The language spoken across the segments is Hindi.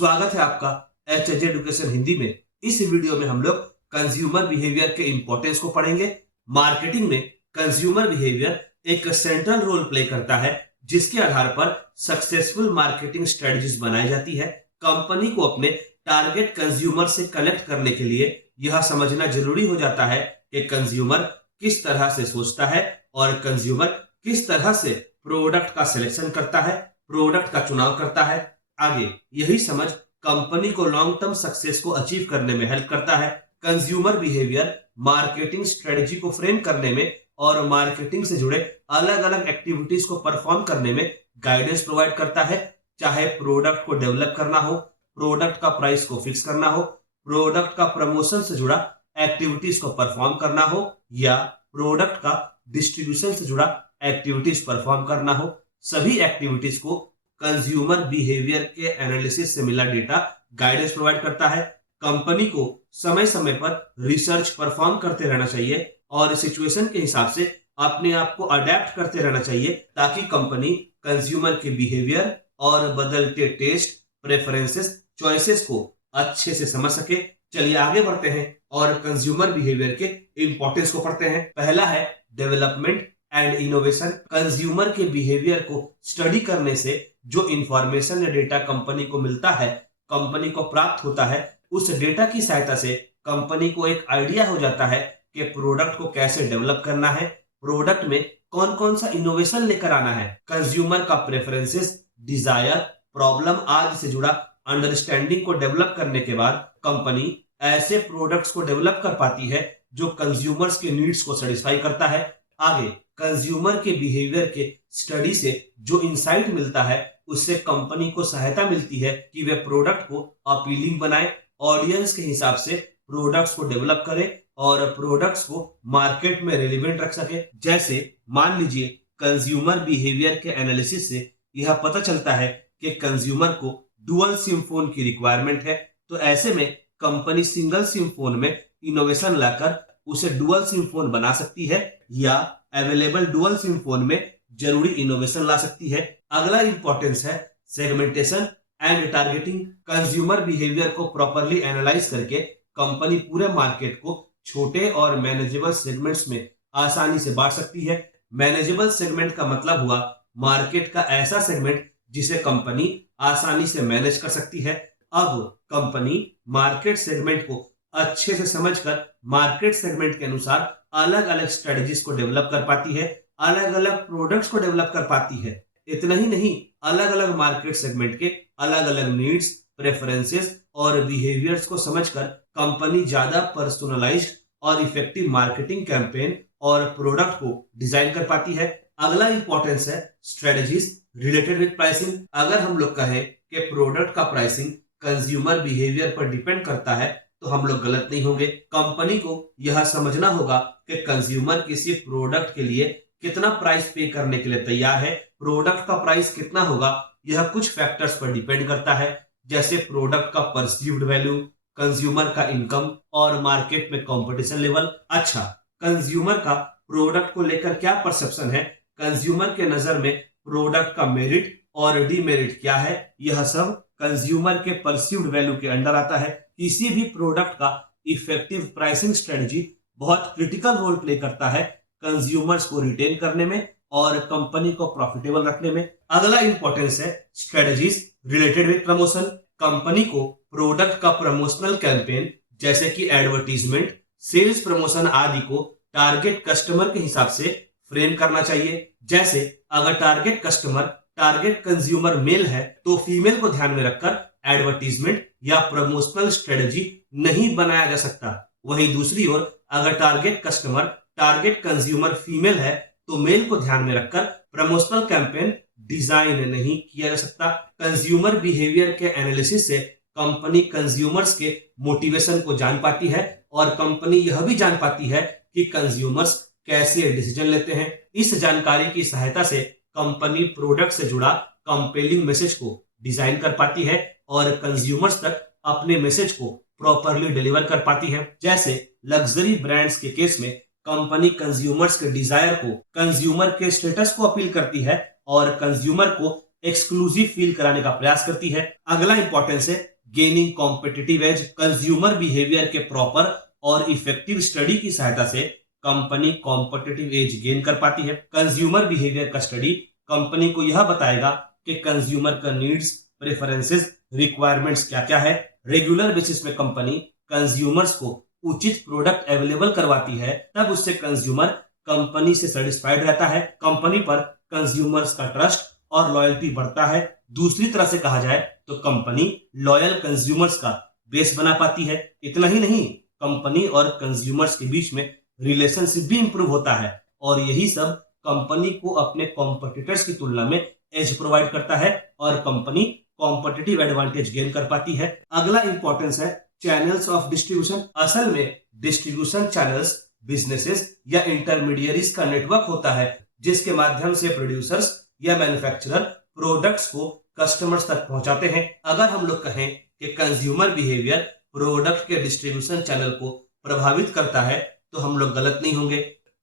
स्वागत है आपका एच एजुकेशन हिंदी में। इस वीडियो में हम लोग कंज्यूमर बिहेवियर के इंपॉर्टेंस को पढ़ेंगे। मार्केटिंग में कंज्यूमर बिहेवियर एक सेंट्रल रोल प्ले करता है, जिसके आधार पर सक्सेसफुल मार्केटिंग स्ट्रेटजीज बनाई जाती है। कंपनी को अपने टारगेट कंज्यूमर से कनेक्ट करने के लिए यह समझना जरूरी हो जाता है कि कंज्यूमर किस तरह से सोचता है और कंज्यूमर किस तरह से प्रोडक्ट का सिलेक्शन करता है, प्रोडक्ट का चुनाव करता है। आगे यही समझ कंपनी को लॉन्ग टर्म सक्सेस को अचीव करने में हेल्प करता है। कंज्यूमर बिहेवियर मार्केटिंग स्ट्रेटजी को फ्रेम करने में और मार्केटिंग से जुड़े अलग अलग एक्टिविटीज को परफॉर्म करने में गाइडेंस प्रोवाइड करता है। चाहे प्रोडक्ट को डेवलप करना हो, प्रोडक्ट का प्राइस को फिक्स करना हो, प्रोडक्ट का प्रमोशन से जुड़ा एक्टिविटीज को परफॉर्म करना हो, या प्रोडक्ट का डिस्ट्रीब्यूशन से जुड़ा एक्टिविटीज परफॉर्म करना हो, सभी एक्टिविटीज को कंज्यूमर बिहेवियर के एनालिसिस से मिला डेटा गाइडेंस प्रोवाइड करता है। कंपनी को समय समय पर रिसर्च परफॉर्म करते रहना चाहिए और सिचुएशन के हिसाब से अपने आप को अडेप्ट करते रहना चाहिए, ताकि कंपनी कंज्यूमर के बिहेवियर और बदलते टेस्ट, प्रेफरेंसेस, चॉइसेस को अच्छे से समझ सके। चलिए आगे बढ़ते हैं और कंज्यूमर बिहेवियर के इंपॉर्टेंस को पढ़ते हैं। पहला है डेवलपमेंट एंड इनोवेशन। कंज्यूमर के बिहेवियर को स्टडी करने से जो इंफॉर्मेशन या डेटा कंपनी को मिलता है, कंपनी को प्राप्त होता है, उस डेटा की सहायता से कंपनी को एक आइडिया हो जाता है कि प्रोडक्ट को कैसे डेवलप करना है, प्रोडक्ट में कौन कौन सा इनोवेशन लेकर आना है। कंज्यूमर का प्रेफरेंसेस, डिजायर, प्रॉब्लम आदि से जुड़ा अंडरस्टैंडिंग को डेवलप करने के बाद कंपनी ऐसे प्रोडक्ट्स को डेवलप कर पाती है जो कंज्यूमर्स के नीड्स को सेटिस्फाई करता है। आगे कंज्यूमर के बिहेवियर के स्टडी से जो इंसाइट मिलता है, उससे कंपनी को सहायता मिलती है कि वे प्रोडक्ट को अपीलिंग बनाए, ऑडियंस के हिसाब से प्रोडक्ट्स को डेवलप करे और प्रोडक्ट्स को मार्केट में रिलेवेंट रख सके। जैसे मान लीजिए कंज्यूमर बिहेवियर के एनालिसिस से यह पता चलता है कि कंज्यूमर को डुअल सिम फोन की रिक्वायरमेंट है, तो ऐसे में कंपनी सिंगल सिम फोन में इनोवेशन लाकर उसे डुअल सिम फोन बना सकती है, या अवेलेबल डुअल सिम फोन में जरूरी इनोवेशन ला सकती है। अगला इंपॉर्टेंस है segmentation and targeting. Consumer behaviour को प्रॉपर्ली एनालाइज करके कंपनी पूरे मार्केट को छोटे और मैनेजेबल सेगमेंट्स में आसानी से बांट सकती है। मैनेजेबल सेगमेंट का मतलब हुआ मार्केट का ऐसा सेगमेंट जिसे कंपनी आसानी से मैनेज कर सकती है। अब कंपनी मार्केट सेगमेंट को अच्छे से समझकर मार्केट सेगमेंट के अनुसार अलग अलग स्ट्रेटजीज को डेवलप कर पाती है, अलग अलग प्रोडक्ट्स को डेवलप कर पाती है। इतना ही नहीं, अलग अलग मार्केट सेगमेंट के अलग अलग नीड्स, प्रेफरेंसेस और बिहेवियर्स को समझकर कंपनी ज्यादा पर्सनलाइज्ड और इफेक्टिव मार्केटिंग कैंपेन और प्रोडक्ट को डिजाइन कर पाती है। अगला इंपॉर्टेंस है स्ट्रेटजीज रिलेटेड विद प्राइसिंग। अगर हम लोग कहें कि प्रोडक्ट का प्राइसिंग कंज्यूमर बिहेवियर पर डिपेंड करता है, तो हम लोग गलत नहीं होंगे। कंपनी को यह समझना होगा कि कंज्यूमर किसी प्रोडक्ट के लिए कितना प्राइस पे करने के लिए तैयार है। प्रोडक्ट का प्राइस कितना होगा, यह कुछ फैक्टर्स पर डिपेंड करता है, जैसे प्रोडक्ट का परसीव्ड वैल्यू, कंज्यूमर का इनकम और मार्केट में कंपटीशन लेवल। अच्छा, कंज्यूमर का प्रोडक्ट को लेकर क्या परसेप्शन है, कंज्यूमर के नजर में प्रोडक्ट का मेरिट और डीमेरिट क्या है, यह सब कंज्यूमर के परसीव्ड वैल्यू के अंडर आता है। किसी भी प्रोडक्ट का इफेक्टिव प्राइसिंग स्ट्रेटजी बहुत क्रिटिकल रोल प्ले करता है कंज्यूमर्स को रिटेन करने में और कंपनी को प्रॉफिटेबल रखने में। अगला इंपॉर्टेंस है strategies related with promotion. Company को प्रोडक्ट का प्रमोशनल कैंपेन जैसे कि एडवर्टीजमेंट, सेल्स प्रमोशन आदि को टारगेट कस्टमर के हिसाब से फ्रेम करना चाहिए। जैसे अगर target customer, target consumer male है, तो फीमेल को ध्यान में रखकर एडवर्टीजमेंट या प्रमोशनल स्ट्रेटजी नहीं बनाया जा सकता। वहीं दूसरी ओर अगर target customer, target consumer female है, तो मेल को ध्यान में रखकर प्रमोशनल कैंपेन डिजाइन नहीं किया जा सकता। कंज्यूमर बिहेवियर के एनालिसिस से कंपनी कंज्यूमर्स के मोटिवेशन को जान पाती है और कंपनी यह भी जान पाती है कि कंज्यूमर्स कैसे डिसीजन लेते हैं। इस जानकारी की सहायता से कंपनी प्रोडक्ट से जुड़ा कंपेलिंग मैसेज को डिजाइन कर पाती है और कंज्यूमर्स तक अपने मैसेज को प्रॉपरली डिलीवर कर पाती है। जैसे लग्जरी ब्रांड्स के केस में कंपनी कंज्यूमर्स के डिजायर को, कंज्यूमर के स्टेटस को अपील करती है और कंज्यूमर को एक्सक्लूसिव फील कराने का प्रयास करती है। अगला इंपॉर्टेंस है gaining competitive as. Consumer behaviour के प्रॉपर और इफेक्टिव स्टडी की सहायता से कंपनी कॉम्पिटिटिव एज गेन कर पाती है। कंज्यूमर बिहेवियर का स्टडी कंपनी को यह बताएगा कि कंज्यूमर का नीड्स, प्रेफरेंसेस, रिक्वायरमेंट्स क्या क्या है। रेगुलर बेसिस में कंपनी कंज्यूमर्स को उचित प्रोडक्ट अवेलेबल करवाती है, तब उससे कंज्यूमर कंपनी से सेटिस्फाइड रहता है। कंपनी पर कंज्यूमर्स का ट्रस्ट और लॉयल्टी बढ़ता है। दूसरी तरह से कहा जाए तो कंपनी लॉयल कंज्यूमर्स का बेस बना पाती है। इतना ही नहीं, कंपनी और कंज्यूमर्स के बीच में रिलेशनशिप भी इंप्रूव होता है और यही सब कंपनी को अपने कॉम्पिटिटर्स की तुलना में एज प्रोवाइड करता है और कंपनी कॉम्पिटिटिव एडवांटेज गेन कर पाती है। अगला इंपॉर्टेंस है चैनल्स ऑफ डिस्ट्रीब्यूशन। असल में डिस्ट्रीब्यूशन चैनल्स बिजनेसेस या इंटरमीडियरीज का नेटवर्क होता है जिसके माध्यम से प्रोड्यूसर्स या मैन्युफैक्चरर प्रोडक्ट्स को कस्टमर्स तक पहुंचाते हैं। अगर हम लोग कहें कि कंज्यूमर बिहेवियर प्रोडक्ट के डिस्ट्रीब्यूशन चैनल को प्रभावित करता है तो हम लोग गलत नहीं होंगे।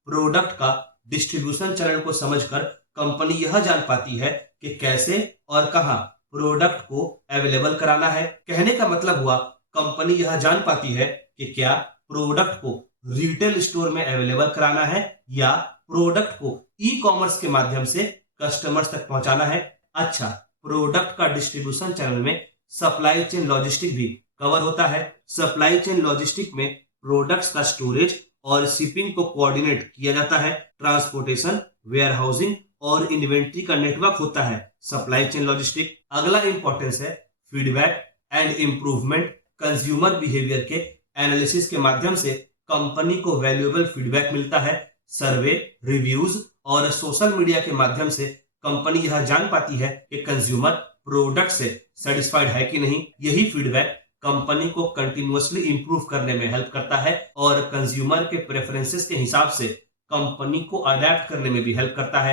प्रोडक्ट का डिस्ट्रीब्यूशन चैनल को समझकर कंपनी यह जान पाती है कि कैसे और कहां प्रोडक्ट को अवेलेबल कराना है। कहने का मतलब हुआ कंपनी यह जान पाती है कि क्या प्रोडक्ट को रिटेल स्टोर में अवेलेबल कराना है या प्रोडक्ट को ई कॉमर्स के माध्यम से कस्टमर्स तक पहुंचाना है। अच्छा, प्रोडक्ट का डिस्ट्रीब्यूशन चैनल में सप्लाई चेन लॉजिस्टिक भी कवर होता है। सप्लाई चेन लॉजिस्टिक में प्रोडक्ट्स का स्टोरेज और शिपिंग को कोऑर्डिनेट किया जाता है। ट्रांसपोर्टेशन, वेयरहाउसिंग और इन्वेंट्री का नेटवर्क होता है सप्लाई चेन लॉजिस्टिक। अगला इंपॉर्टेंस है feedback and improvement. Consumer behaviour के एनालिसिस के माध्यम से कंपनी को वैल्यूएबल फीडबैक मिलता है। सर्वे, रिव्यूज और सोशल मीडिया के माध्यम से कंपनी यह जान पाती है कि कंज्यूमर प्रोडक्ट से सेटिस्फाइड है कि नहीं। यही फीडबैक कंपनी को कंटिन्यूअसली इंप्रूव करने में हेल्प करता है और कंज्यूमर के प्रेफरेंसेस के हिसाब से कंपनी को अडेप्ट करने में भी हेल्प करता है।